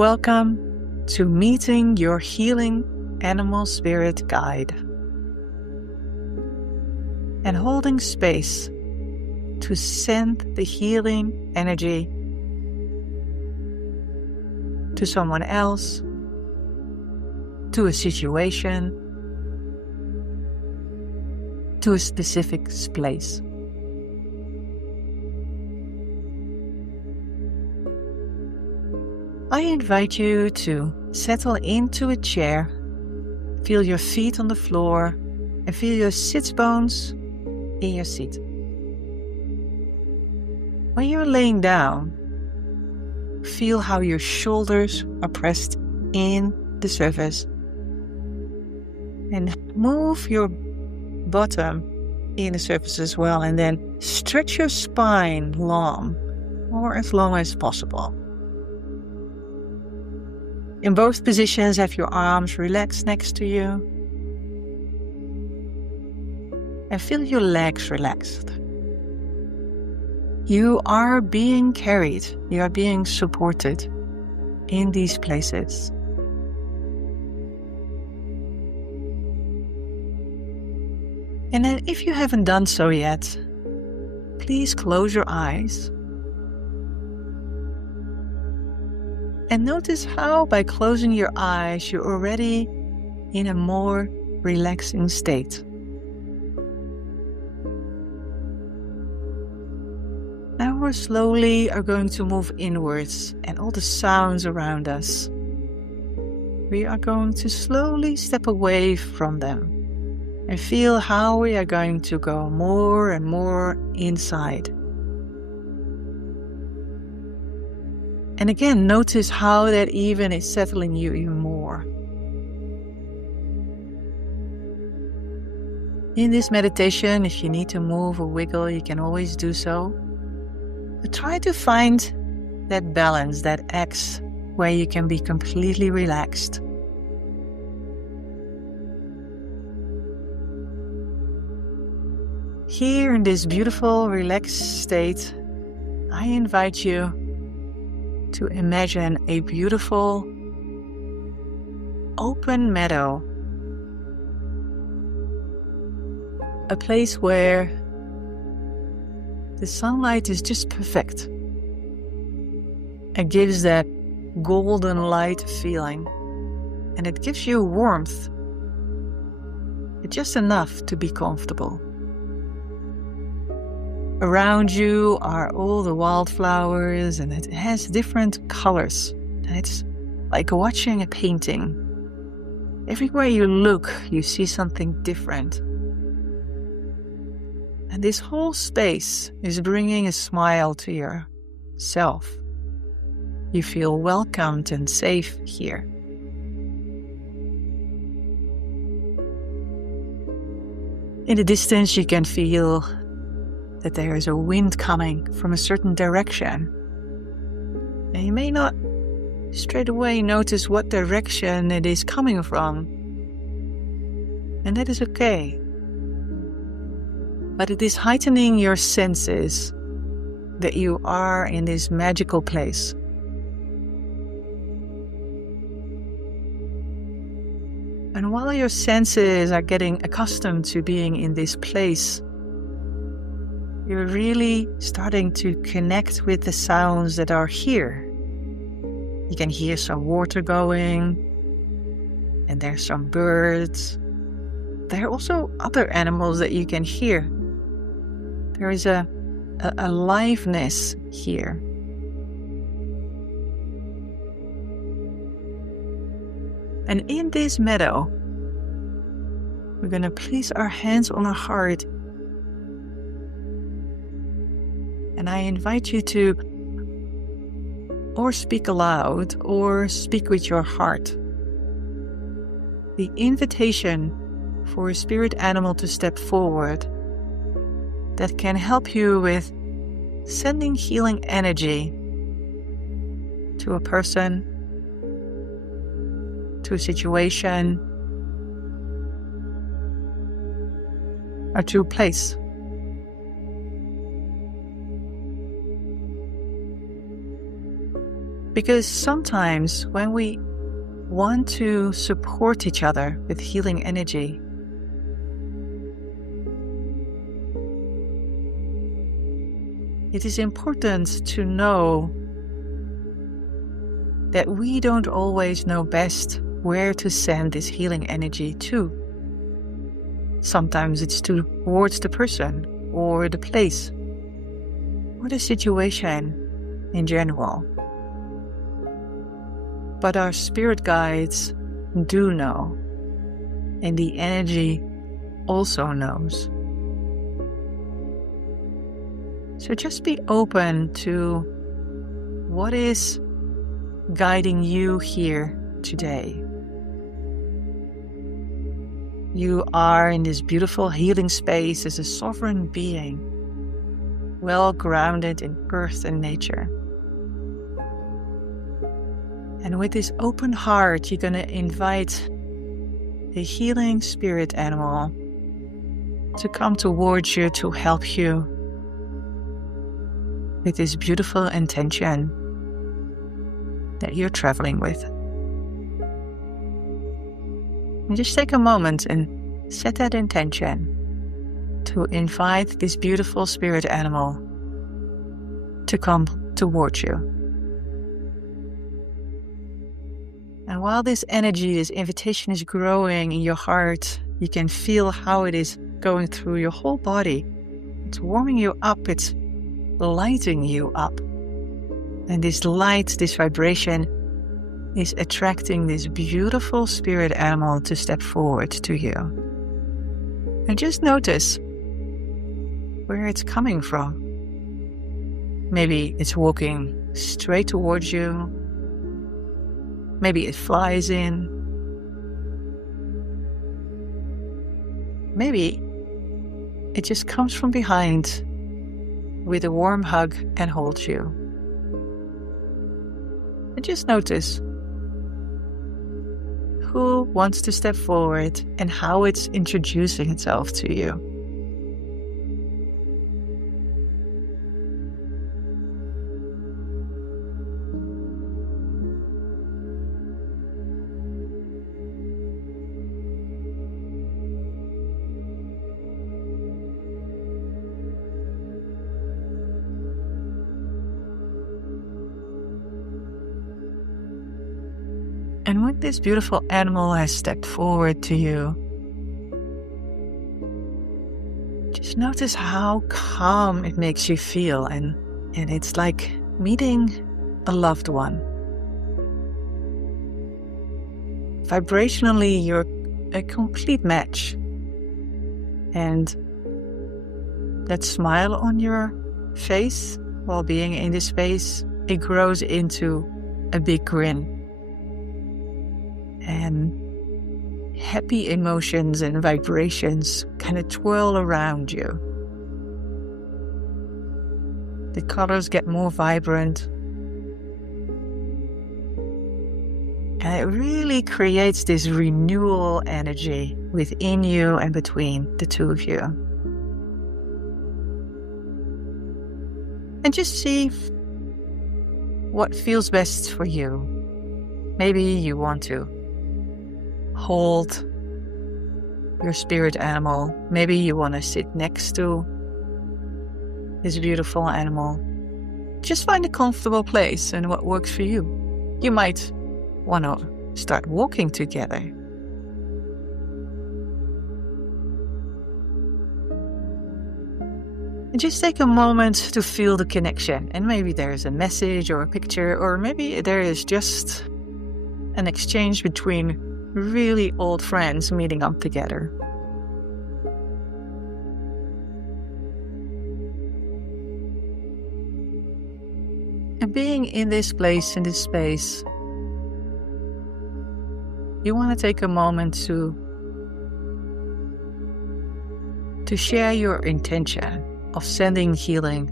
Welcome to meeting your healing animal spirit guide and holding space to send the healing energy to someone else, to a situation, to a specific place. I invite you to settle into a chair, feel your feet on the floor, and feel your sit bones in your seat. When you're laying down, feel how your shoulders are pressed in the surface and move your bottom in the surface as well, and then stretch your spine long or as long as possible. In both positions, have your arms relaxed next to you and feel your legs relaxed. You are being carried, you are being supported in these places. And then if you haven't done so yet, please close your eyes and notice how by closing your eyes you're already in a more relaxing state. Now we slowly are going to move inwards and all the sounds around us. We are going to slowly step away from them and feel how we are going to go more and more inside. And again, notice how that even is settling you even more. In this meditation, if you need to move or wiggle, you can always do so. But try to find that balance, that X, where you can be completely relaxed. Here in this beautiful, relaxed state, I invite you to imagine a beautiful, open meadow. A place where the sunlight is just perfect. It gives that golden light feeling, and it gives you warmth. It's just enough to be comfortable. Around you are all the wildflowers, and it has different colors. And it's like watching a painting. Everywhere you look, you see something different. And this whole space is bringing a smile to yourself. You feel welcomed and safe here. In the distance, you can feel that there is a wind coming from a certain direction. And you may not straight away notice what direction it is coming from. And that is okay. But it is heightening your senses that you are in this magical place. And while your senses are getting accustomed to being in this place, you're really starting to connect with the sounds that are here. You can hear some water going, and there's some birds. There are also other animals that you can hear. There is a aliveness here. And in this meadow, we're going to place our hands on our heart. And I invite you to or speak aloud or speak with your heart. The invitation for a spirit animal to step forward that can help you with sending healing energy to a person, to a situation, or to a place. Because sometimes when we want to support each other with healing energy, it is important to know that we don't always know best where to send this healing energy to. Sometimes it's towards the person or the place or the situation in general. But our spirit guides do know, and the energy also knows. So just be open to what is guiding you here today. You are in this beautiful healing space as a sovereign being, well grounded in earth and nature. And with this open heart, you're going to invite the healing spirit animal to come towards you to help you with this beautiful intention that you're traveling with. And just take a moment and set that intention to invite this beautiful spirit animal to come towards you. And while this energy, this invitation is growing in your heart, you can feel how it is going through your whole body. It's warming you up, it's lighting you up. And this light, this vibration is attracting this beautiful spirit animal to step forward to you. And just notice where it's coming from. Maybe it's walking straight towards you. Maybe it flies in. Maybe it just comes from behind with a warm hug and holds you. And just notice who wants to step forward and how it's introducing itself to you. And when this beautiful animal has stepped forward to you, just notice how calm it makes you feel, and it's like meeting a loved one. Vibrationally, you're a complete match. And that smile on your face while being in this space, it grows into a big grin. And happy emotions and vibrations kind of twirl around you. The colors get more vibrant. And it really creates this renewal energy within you and between the two of you. And just see what feels best for you. Maybe you want to hold your spirit animal. Maybe you want to sit next to this beautiful animal. Just find a comfortable place and what works for you. You might want to start walking together. And just take a moment to feel the connection. And maybe there is a message or a picture, or maybe there is just an exchange between really old friends meeting up together. And being in this place, in this space, you want to take a moment to share your intention of sending healing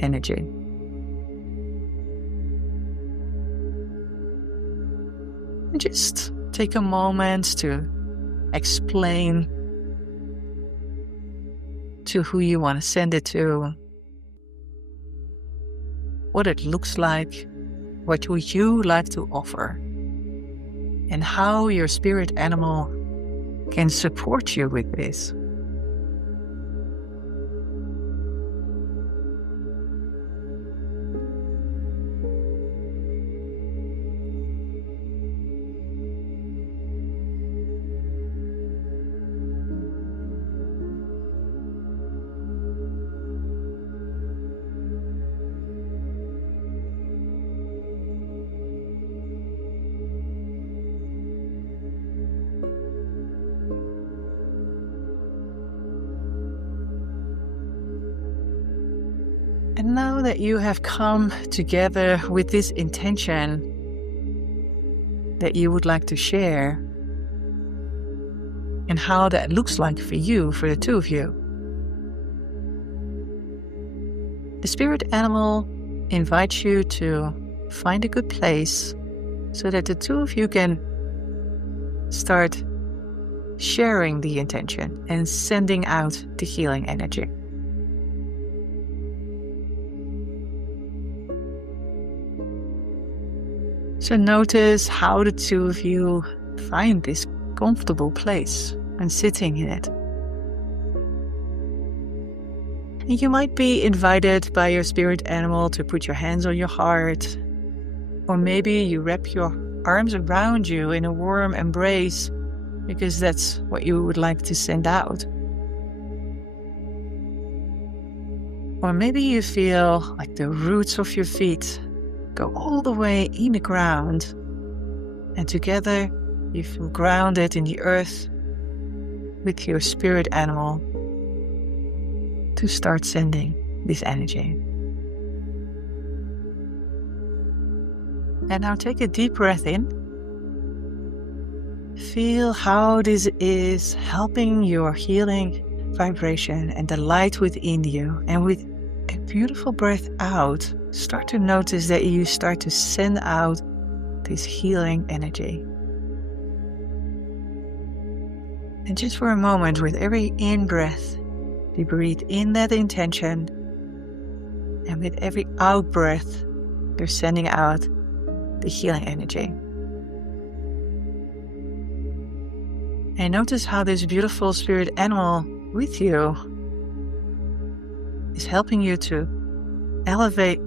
energy. And just take a moment to explain to who you want to send it to, what it looks like, What would you like to offer? And how your spirit animal can support you with this. And now that you have come together with this intention that you would like to share, and how that looks like for you, for the two of you, the spirit animal invites you to find a good place so that the two of you can start sharing the intention and sending out the healing energy. So notice how the two of you find this comfortable place and sitting in it. And you might be invited by your spirit animal to put your hands on your heart, or maybe you wrap your arms around you in a warm embrace because that's what you would like to send out. Or maybe you feel like the roots of your feet go all the way in the ground, and together you feel grounded in the earth with your spirit animal to start sending this energy. And now take a deep breath in. Feel how this is helping your healing vibration and the light within you. And with a beautiful breath out, start to notice that you start to send out this healing energy. And just for a moment, with every in-breath, you breathe in that intention. And with every out-breath, you're sending out the healing energy. And notice how this beautiful spirit animal with you is helping you to elevate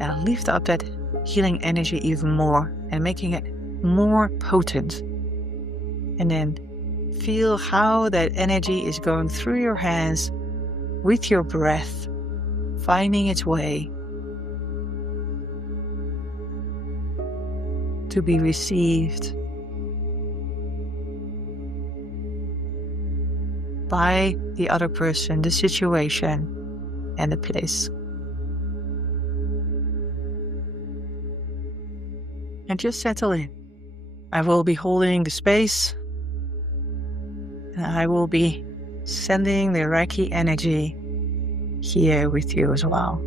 and lift up that healing energy even more and making it more potent. And then feel how that energy is going through your hands with your breath, finding its way to be received by the other person, the situation, and the place. And just settle in. I will be holding the space, and I will be sending the Reiki energy here with you as well.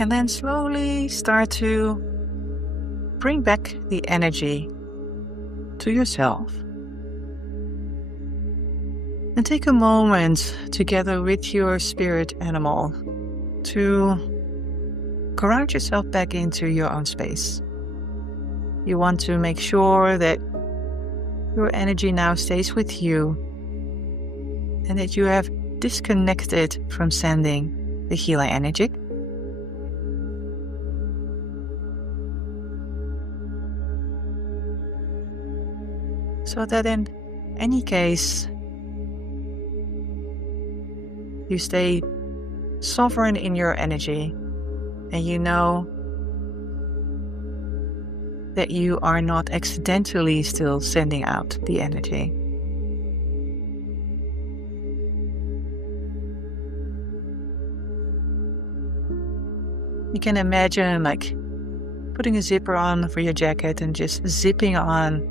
And then slowly start to bring back the energy to yourself. And take a moment together with your spirit animal to ground yourself back into your own space. You want to make sure that your energy now stays with you and that you have disconnected from sending the healing energy. So that in any case, you stay sovereign in your energy and you know that you are not accidentally still sending out the energy. You can imagine like putting a zipper on for your jacket and just zipping on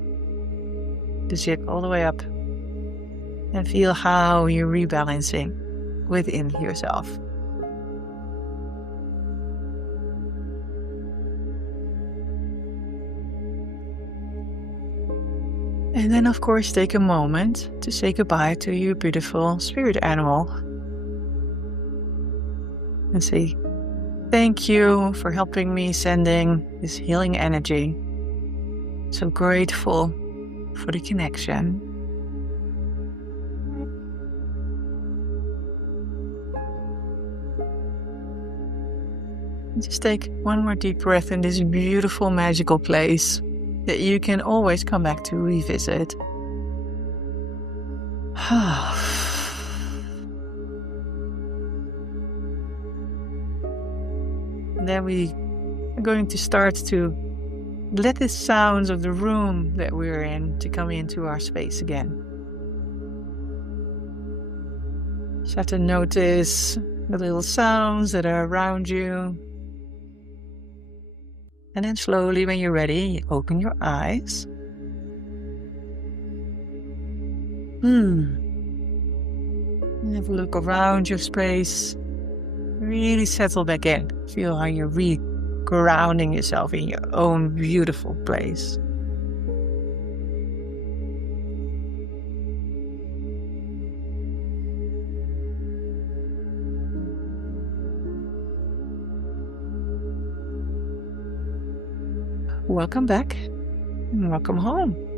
the zip all the way up and feel how you're rebalancing within yourself. And then, of course, take a moment to say goodbye to your beautiful spirit animal and say, thank you for helping me sending this healing energy. So grateful for the connection. And just take one more deep breath in this beautiful, magical place that you can always come back to revisit. And then we are going to start to let the sounds of the room that we're in to come into our space again. Start to notice the little sounds that are around you. And then slowly, when you're ready, you open your eyes. And have a look around your space. Really settle back in. Feel how you're grounding yourself in your own beautiful place. Welcome back and welcome home.